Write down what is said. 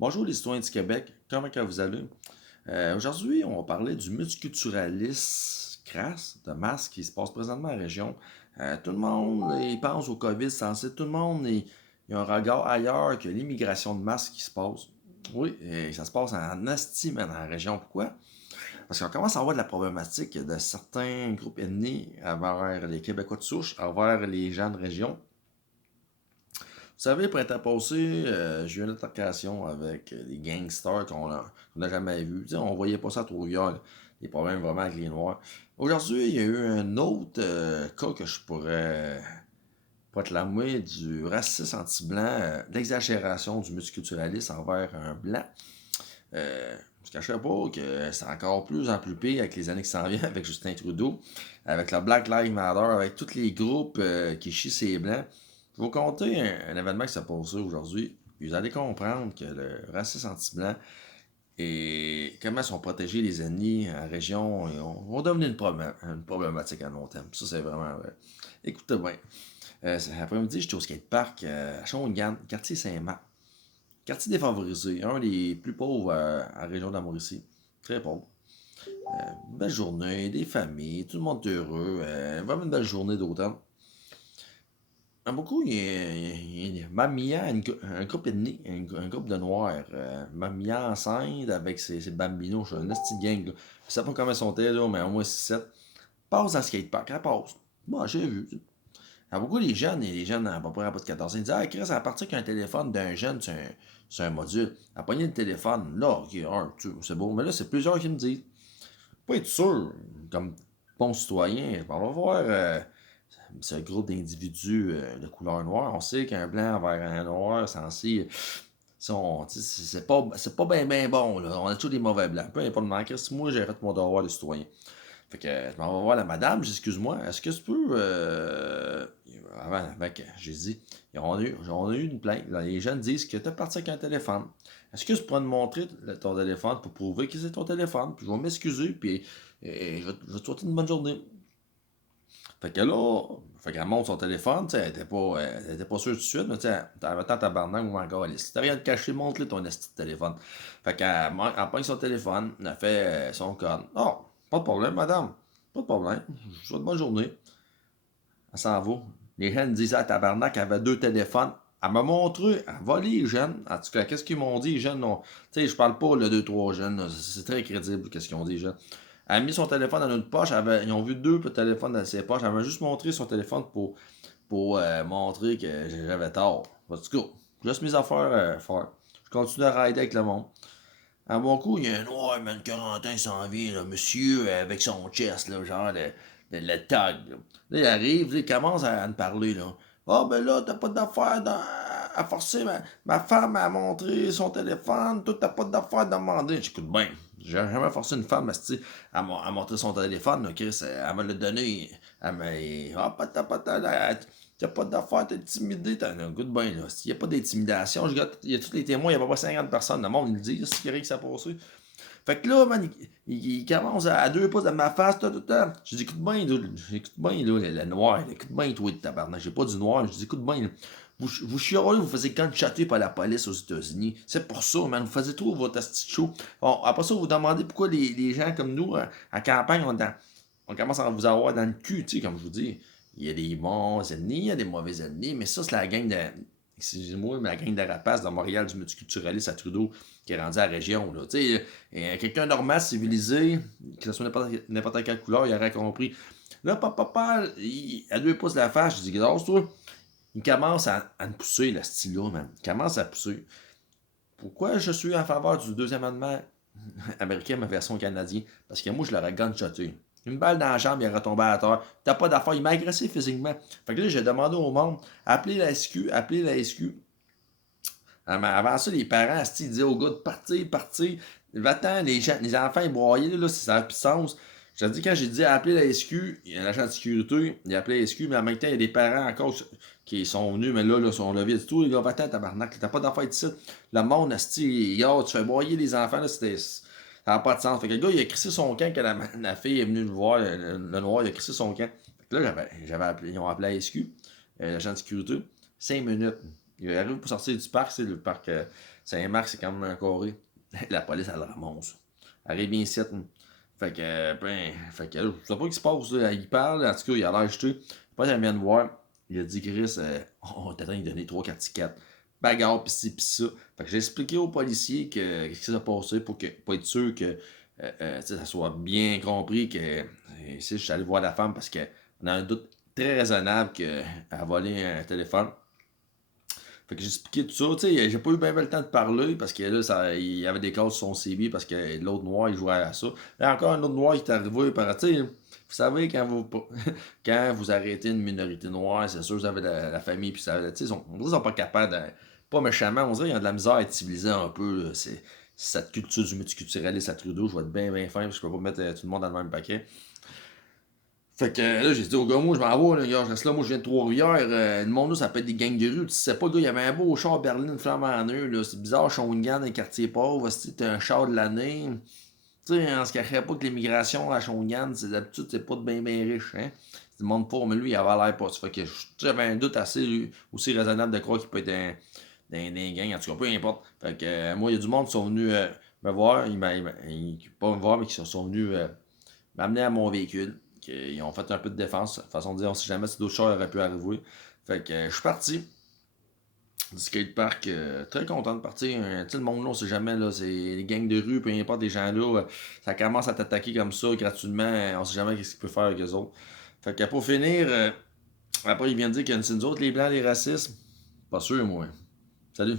Bonjour les citoyens du Québec, comment que vous allez? Aujourd'hui, on va parler du multiculturalisme crasse de masse qui se passe présentement en région. Tout le monde il pense au COVID, sensé, tout le monde il y a un regard ailleurs que l'immigration de masse qui se passe. Oui, et ça se passe en esti, man, en région. Pourquoi? Parce qu'on commence à avoir de la problématique de certains groupes ethniques envers les Québécois de souche, envers les gens de région. Vous savez, printemps passé, j'ai eu une altercation avec des gangsters qu'on n'a jamais vus. Tu sais, on voyait pas ça à Trois-Rivières, là. Des problèmes vraiment avec les Noirs. Aujourd'hui, il y a eu un autre cas que je pourrais proclamer du racisme anti-blanc, d'exagération du multiculturalisme envers un blanc. Je ne cacherai pas que c'est encore plus en plus pire avec les années qui s'en viennent, avec Justin Trudeau, avec le Black Lives Matter, avec tous les groupes qui chient ces blancs. Je vais vous conter un événement qui s'est passé aujourd'hui. Vous allez comprendre que le racisme anti-blanc et comment sont protégés les ennemis en région vont devenir une problématique à long terme. Ça, c'est vraiment vrai. Écoutez bien. Cet après-midi, j'étais au skatepark à Shawinigan, quartier Saint-Marc. Quartier défavorisé, un des plus pauvres en région de la Mauricie. Très pauvre. Belle journée, des familles, tout le monde est heureux. Vraiment une belle journée d'automne. Beaucoup, Mamia, un groupe ethnique, un groupe de noirs. Mamia enceinte avec ses bambinos, je suis un esti de gang. Là. Je sais pas comment ils sont, là, mais au moins 6-7. Passe dans le skatepark, elle passe. Moi, j'ai vu. Beaucoup les jeunes, et les jeunes à peu près à pas de 14 ans, ils disent Ah, Chris, à partir qu'un téléphone d'un jeune, c'est un module. À pogner le téléphone, là, ok, c'est beau. Mais là, c'est plusieurs qui me disent Pas être sûr, comme bon citoyen, on va voir ce groupe d'individus de couleur noire. On sait qu'un blanc envers un noir, censé. C'est pas bien bon, là. On a tous des mauvais blancs. Peu importe, Chris, moi, j'ai fait mon devoir de citoyen. Fait que je m'en vais voir la madame, j'ai dit, excuse-moi, est-ce que tu peux. Avant que j'ai dit, on a eu une plainte. Là, les jeunes disent que tu es parti avec un téléphone. Est-ce que tu pourrais me montrer ton téléphone pour prouver que c'est ton téléphone? Puis je vais m'excuser, puis je vais te souhaiter une bonne journée. Fait que là, fait qu'elle montre son téléphone, tu sais, elle était pas sûre tout de suite, mais tu sais, t'avais tant tabarnak ou encore si t'as rien de caché, montre-le ton esti de téléphone. Fait qu'elle pogne son téléphone, elle fait son code. Oh, pas de problème, madame. Pas de problème. Je vous souhaite bonne journée. Elle s'en va. Les jeunes disaient à tabarnak qu'elle avait deux téléphones. Elle m'a montré, elle va les jeunes. En tout cas, qu'est-ce qu'ils m'ont dit, les jeunes? Non. Tu sais, je parle pas, le 2-3 jeunes, là. C'est très crédible, qu'est-ce qu'ils ont dit, les jeunes. Elle a mis son téléphone dans une poche. Ils ont vu deux téléphones dans ses poches. Elle m'a juste montré son téléphone pour montrer que j'avais tort. En tout cas, je laisse mes affaires faire. Je continue à rider avec le monde. À bon coup, il y a un noir, man, 40 ans, il s'en vient, là, monsieur, avec son chest, là, genre le tag. Là, il arrive, là, il commence à me parler, là. Ah, ben là, t'as pas d'affaires à forcer ma femme à montrer son téléphone, toi, t'as pas d'affaires à demander. J'écoute bien. J'ai jamais forcé une femme à montrer son téléphone, là, Chris. Elle me l'a donné. Elle m'a. Ah, t'as pas d'affaires, t'es intimidé, t'as un goût de bain, là. S'il n'y a pas d'intimidation, il y a tous les témoins, il y a pas 50 personnes, le monde, il le dit, c'est qu'il y a rien qui s'est passé. Fait que là, man, il commence à deux pas de ma face, tout. Je dis, écoute bien, là, le noir, là, écoute bien, toi, tabarnak. J'ai pas du noir, je dis, écoute bien, là. Vous chialez, vous faisiez gunshotté par la police aux États-Unis. C'est pour ça, man. Vous faisiez trop votre asti de show. Bon, après ça, vous demandez pourquoi les gens comme nous, à campagne, on commence à vous avoir dans le cul, tu sais, comme je vous dis. Il y a des bons ennemis, il y a des mauvais ennemis, mais ça, c'est la gang de. Excusez-moi, mais la gang de rapaces de Montréal du multiculturalisme à Trudeau qui est rendu à la région. Là. Tu sais, quelqu'un normal, civilisé, que ce soit n'importe quelle couleur, il aurait compris. Là, papa, à deux pouces de la face, je dis, grâce toi, il commence à me pousser, le style-là, man. Il commence à pousser. Pourquoi je suis en faveur du deuxième amendement américain, ma version canadienne? Parce que moi, je l'aurais gunshoté. Une balle dans la jambe, il aurait tombé à terre. T'as pas d'affaire. Il m'a agressé physiquement. Fait que là, j'ai demandé au monde, appelez la SQ. Avant ça, les parents, ils disaient aux gars de partir. Va-t'en, les enfants, ils broyaient, là, c'est sa puissance. J'ai dit, quand j'ai dit appeler la SQ, il y a l'agent de sécurité, il a appelé la SQ, mais en même temps, il y a des parents encore qui sont venus, mais là, sont levés du tout. Les gars, va-t'en, tabarnak, t'as pas d'affaires ici. Le monde, asti, gars, tu fais broyer les enfants, là, ça n'a pas de sens. Fait que le gars, il a crissé son camp quand la fille est venue le voir, le noir, il a crissé son camp. Fait que là, ils ont appelé la SQ, l'agent de sécurité, 5 minutes. Il arrive pour sortir du parc, c'est le parc Saint-Marc, c'est quand même un carré. La police, elle le ramasse. Arrive ici. Fait que là, je sais pas ce qui se passe, là. Il parle, en tout cas, il a l'air jeté. Après, elle vient de voir. Il a dit, Chris, on t'attend de donner 3-4 tickets. Bagarre, pis ci, pis ça. Fait que j'ai expliqué aux policiers qu'est-ce qui s'est passé pour être sûr que ça soit bien compris que si je suis allé voir la femme parce qu'on a un doute très raisonnable qu'elle a volé un téléphone. Fait que j'ai expliqué tout ça, tu sais, j'ai pas eu bien le temps de parler parce que là, il y avait des cases sur son CV parce que l'autre noir, il jouait à ça. Là, encore un autre noir qui est arrivé par, tu sais, vous savez, quand vous arrêtez une minorité noire, c'est sûr, vous avez la famille, puis ça, tu sais, ils sont pas capables de, pas méchamment, on dirait qu'ils ont de la misère à être civilisés un peu, là. C'est cette culture du multiculturalisme à Trudeau, je vais être bien fin, parce que je peux pas mettre tout le monde dans le même paquet. Fait que là, j'ai dit au gars, moi, je m'en vais, là, gars, je reste là, moi, je viens de Trois-Rivières. Le monde, là, ça peut être des gangs de rue. Tu sais pas, le gars, il y avait un beau char Berlin, une flamme en eux, là. C'est bizarre, Shawinigan, un quartier pauvre, c'était un char de l'année. Tu sais, on se cacherait pas que l'immigration à Shawinigan, c'est d'habitude, c'est pas de bien riche, hein. C'est du monde pauvre, mais lui, il avait l'air pas. Fait que j'avais un doute assez aussi raisonnable de croire qu'il peut être un gang, en tout cas, peu importe. Fait que moi, il y a du monde qui sont venus me voir, pas me voir, mais qui sont venus m'amener à mon véhicule. Ils ont fait un peu de défense, façon de dire, on sait jamais si d'autres chars auraient pu arriver. Fait que je suis parti du skatepark, très content de partir. Tu sais, le monde là, on sait jamais, là, c'est les gangs de rue, peu importe, les gens là, ça commence à t'attaquer comme ça, gratuitement, on sait jamais ce qu'ils peuvent faire avec eux autres. Fait que pour finir, après, il vient de dire que c'est nous autres, les blancs, les racistes. Pas sûr, moi. Salut.